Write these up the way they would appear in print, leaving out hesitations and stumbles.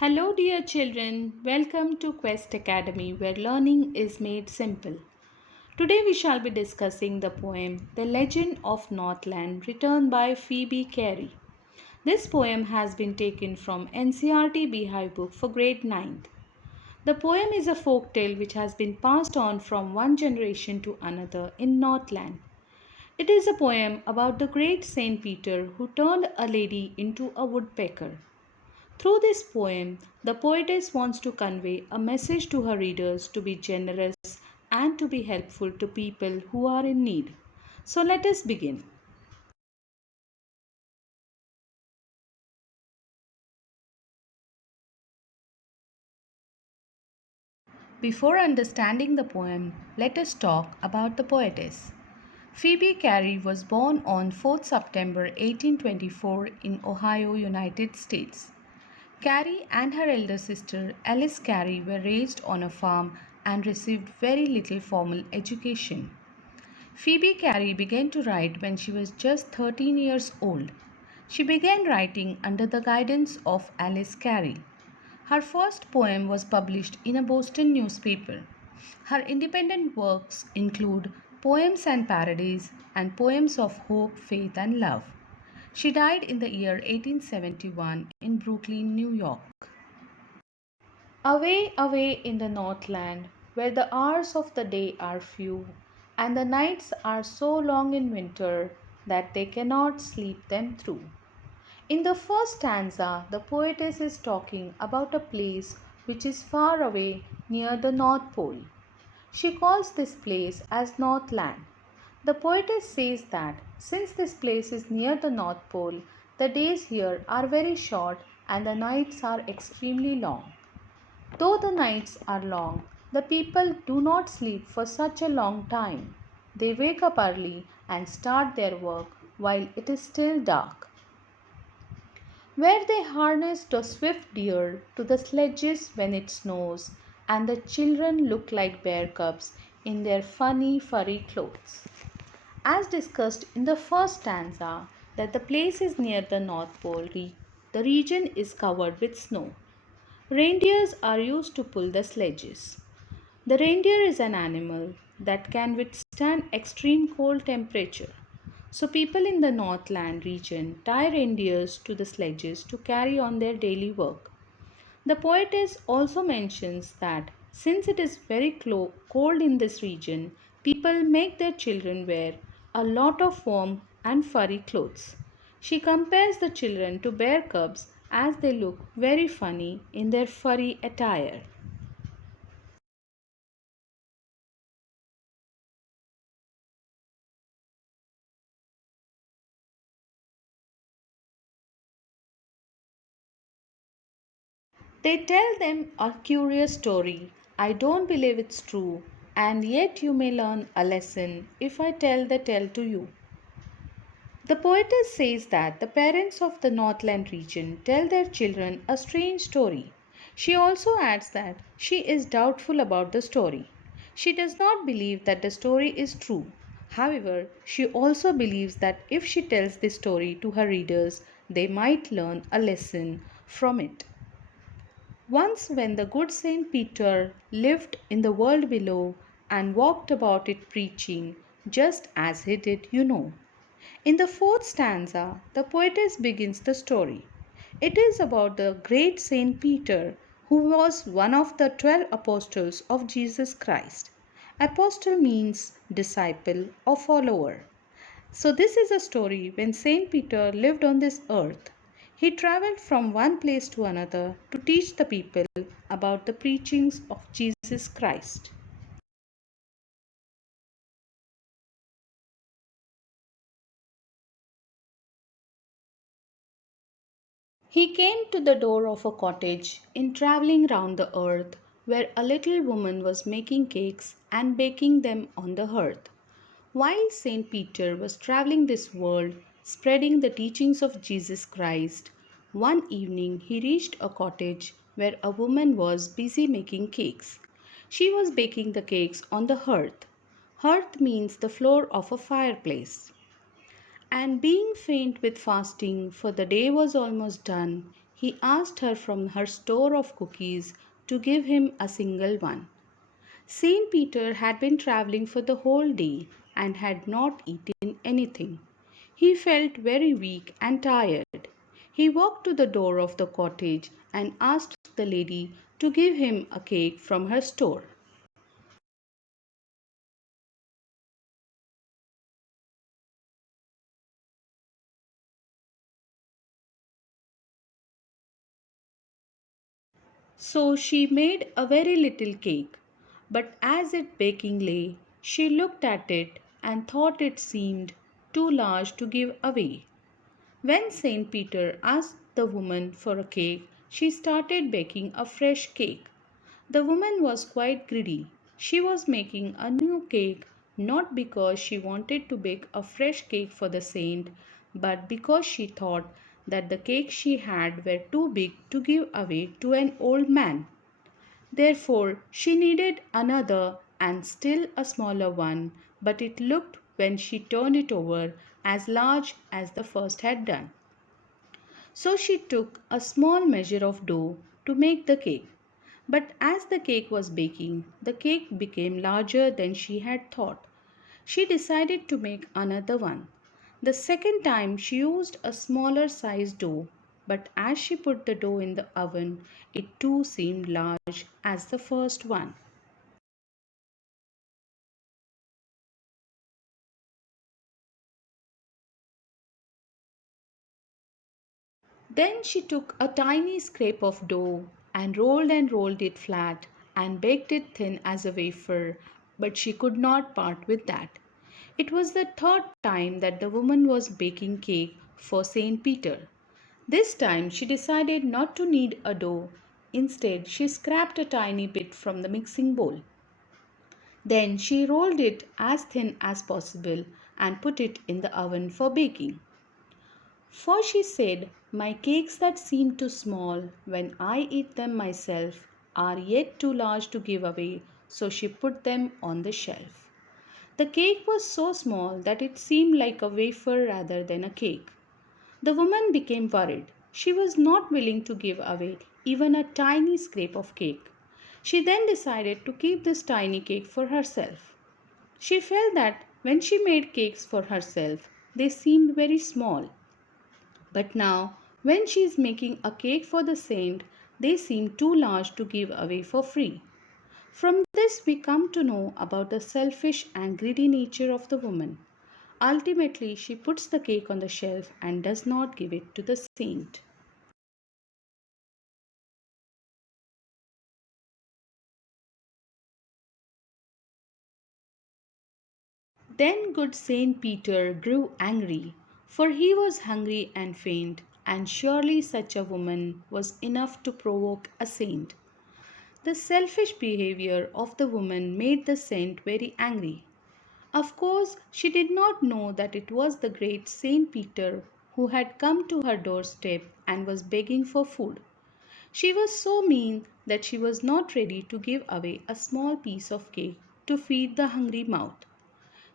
Hello, dear children. Welcome to Quest Academy, where learning is made simple. Today, we shall be discussing the poem The Legend of Northland, written by Phoebe Carey. This poem has been taken from NCERT Beehive book for grade 9th. The poem is a folk tale which has been passed on from one generation to another in Northland. It is a poem about the great Saint Peter who turned a lady into a woodpecker. Through this poem, the poetess wants to convey a message to her readers to be generous and to be helpful to people who are in need. So let us begin. Before understanding the poem, let us talk about the poetess. Phoebe Cary was born on 4th September 1824 in Ohio, United States. Carrie and her elder sister Alice Carey were raised on a farm and received very little formal education. Phoebe Cary began to write when she was just 13 years old. She began writing under the guidance of Alice Cary. Her first poem was published in a Boston newspaper. Her independent works include poems and parodies and poems of hope, faith, and love. She died in the year 1871 in Brooklyn, New York. Away, away in the Northland, where the hours of the day are few, and the nights are so long in winter that they cannot sleep them through. In the first stanza, the poetess is talking about a place which is far away near the North Pole. She calls this place as Northland. The poetess says that since this place is near the North Pole, the days here are very short and the nights are extremely long. Though the nights are long, the people do not sleep for such a long time. They wake up early and start their work while it is still dark. Where they harness the swift deer to the sledges when it snows, and the children look like bear cubs in their funny furry clothes. As discussed in the first stanza, that the place is near the North Pole, the region is covered with snow. Reindeers are used to pull the sledges. The reindeer is an animal that can withstand extreme cold temperature. So people in the Northland region tie reindeers to the sledges to carry on their daily work. The poetess also mentions that since it is very cold in this region, people make their children wear a lot of warm and furry clothes. She compares the children to bear cubs as they look very funny in their furry attire. They tell them a curious story. I don't believe it's true, and yet you may learn a lesson if I tell the tale to you. The poetess says that the parents of the Northland region tell their children a strange story. She also adds that she is doubtful about the story. She does not believe that the story is true. However, she also believes that if she tells this story to her readers, they might learn a lesson from it. Once, when the good Saint Peter lived in the world below and walked about it preaching, just as he did, you know. In the fourth stanza, the poetess begins the story. It is about the great Saint Peter, who was one of the 12 apostles of Jesus Christ. Apostle means disciple or follower. So, this is a story when Saint Peter lived on this earth. He traveled from one place to another to teach the people about the preachings of Jesus Christ. He came to the door of a cottage in traveling round the earth, where a little woman was making cakes and baking them on the hearth. While Saint Peter was traveling this world, spreading the teachings of Jesus Christ, one evening he reached a cottage where a woman was busy making cakes. She was baking the cakes on the hearth. Hearth means the floor of a fireplace. And being faint with fasting, for the day was almost done, he asked her from her store of cookies to give him a single one. Saint Peter had been traveling for the whole day and had not eaten anything. He felt very weak and tired. He walked to the door of the cottage and asked the lady to give him a cake from her store. So she made a very little cake, but as it baking lay, she looked at it and thought it seemed too large to give away. When Saint Peter asked the woman for a cake, she started baking a fresh cake. The woman was quite greedy. She was making a new cake not because she wanted to bake a fresh cake for the saint, but because she thought that the cake she had were too big to give away to an old man. Therefore, she needed another and still a smaller one, but it looked when she turned it over as large as the first had done. So she took a small measure of dough to make the cake. But as the cake was baking, the cake became larger than she had thought. She decided to make another one. The second time she used a smaller size dough, but as she put the dough in the oven, it too seemed large as the first one. Then she took a tiny scrape of dough and rolled it flat and baked it thin as a wafer, but she could not part with that. It was the third time that the woman was baking cake for Saint Peter. This time she decided not to knead a dough. Instead, she scraped a tiny bit from the mixing bowl. Then she rolled it as thin as possible and put it in the oven for baking. For she said, "My cakes that seem too small when I eat them myself are yet too large to give away," so she put them on the shelf. The cake was so small that it seemed like a wafer rather than a cake. The woman became worried. She was not willing to give away even a tiny scrap of cake. She then decided to keep this tiny cake for herself. She felt that when she made cakes for herself, they seemed very small. But now, when she is making a cake for the saint, they seem too large to give away for free. From this, we come to know about the selfish and greedy nature of the woman. Ultimately, she puts the cake on the shelf and does not give it to the saint. Then good Saint Peter grew angry, for he was hungry and faint, and surely such a woman was enough to provoke a saint. The selfish behavior of the woman made the saint very angry. Of course, she did not know that it was the great Saint Peter who had come to her doorstep and was begging for food. She was so mean that she was not ready to give away a small piece of cake to feed the hungry mouth.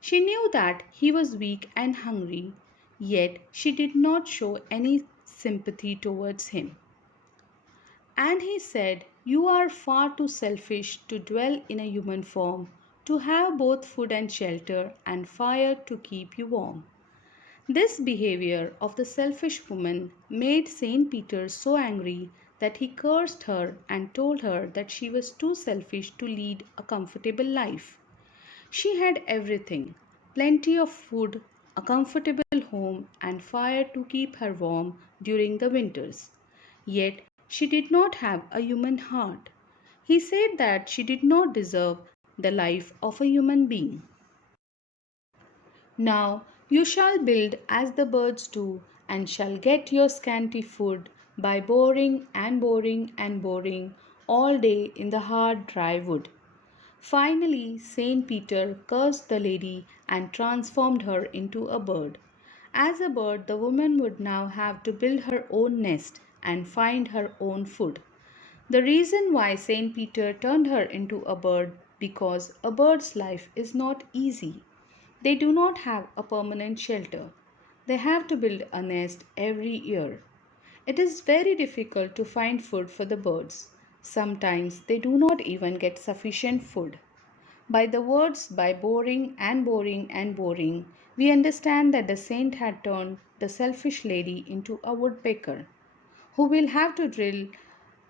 She knew that he was weak and hungry, yet she did not show any sympathy towards him. And he said, "You are far too selfish to dwell in a human form, to have both food and shelter and fire to keep you warm." This behavior of the selfish woman made Saint Peter so angry that he cursed her and told her that she was too selfish to lead a comfortable life. She had everything: plenty of food, a comfortable home, and fire to keep her warm during the winters. Yet she did not have a human heart. He said that she did not deserve the life of a human being. "Now you shall build as the birds do, and shall get your scanty food by boring and boring and boring all day in the hard dry wood." Finally, Saint Peter cursed the lady and transformed her into a bird. As a bird, the woman would now have to build her own nest and find her own food. The reason why Saint Peter turned her into a bird, because a bird's life is not easy. They do not have a permanent shelter. They have to build a nest every year. It is very difficult to find food for the birds. Sometimes they do not even get sufficient food. By the words by boring and boring and boring, we understand that the saint had turned the selfish lady into a woodpecker who will have to drill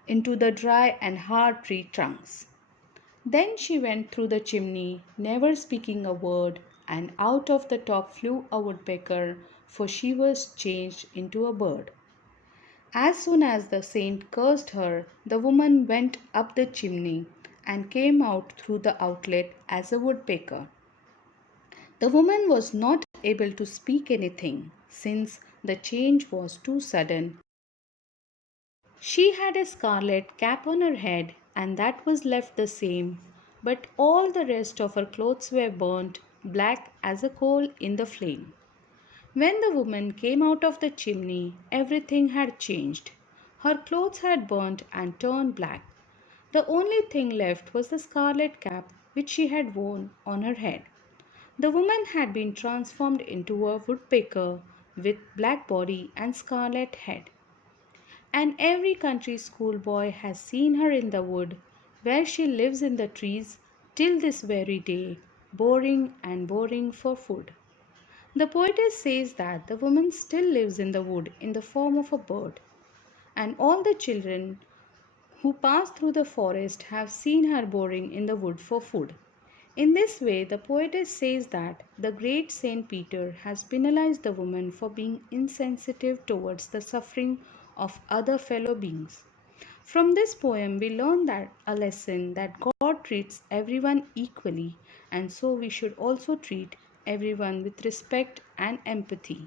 into the dry and hard tree trunks. Then she went through the chimney, never speaking a word, and out of the top flew a woodpecker, for she was changed into a bird. As soon as the saint cursed her, the woman went up the chimney and came out through the outlet as a woodpecker. The woman was not able to speak anything, since the change was too sudden. She had a scarlet cap on her head, and that was left the same, but all the rest of her clothes were burnt black as a coal in the flame. When the woman came out of the chimney, everything had changed. Her clothes had burnt and turned black. The only thing left was the scarlet cap which she had worn on her head. The woman had been transformed into a woodpecker with black body and scarlet head. And every country schoolboy has seen her in the wood, where she lives in the trees till this very day, boring and boring for food. The poetess says that the woman still lives in the wood in the form of a bird, and all the children who pass through the forest have seen her boring in the wood for food. In this way, the poetess says that the great Saint Peter has penalized the woman for being insensitive towards the suffering of other fellow beings. From this poem, we learn that a lesson that God treats everyone equally, and so we should also treat everyone with respect and empathy.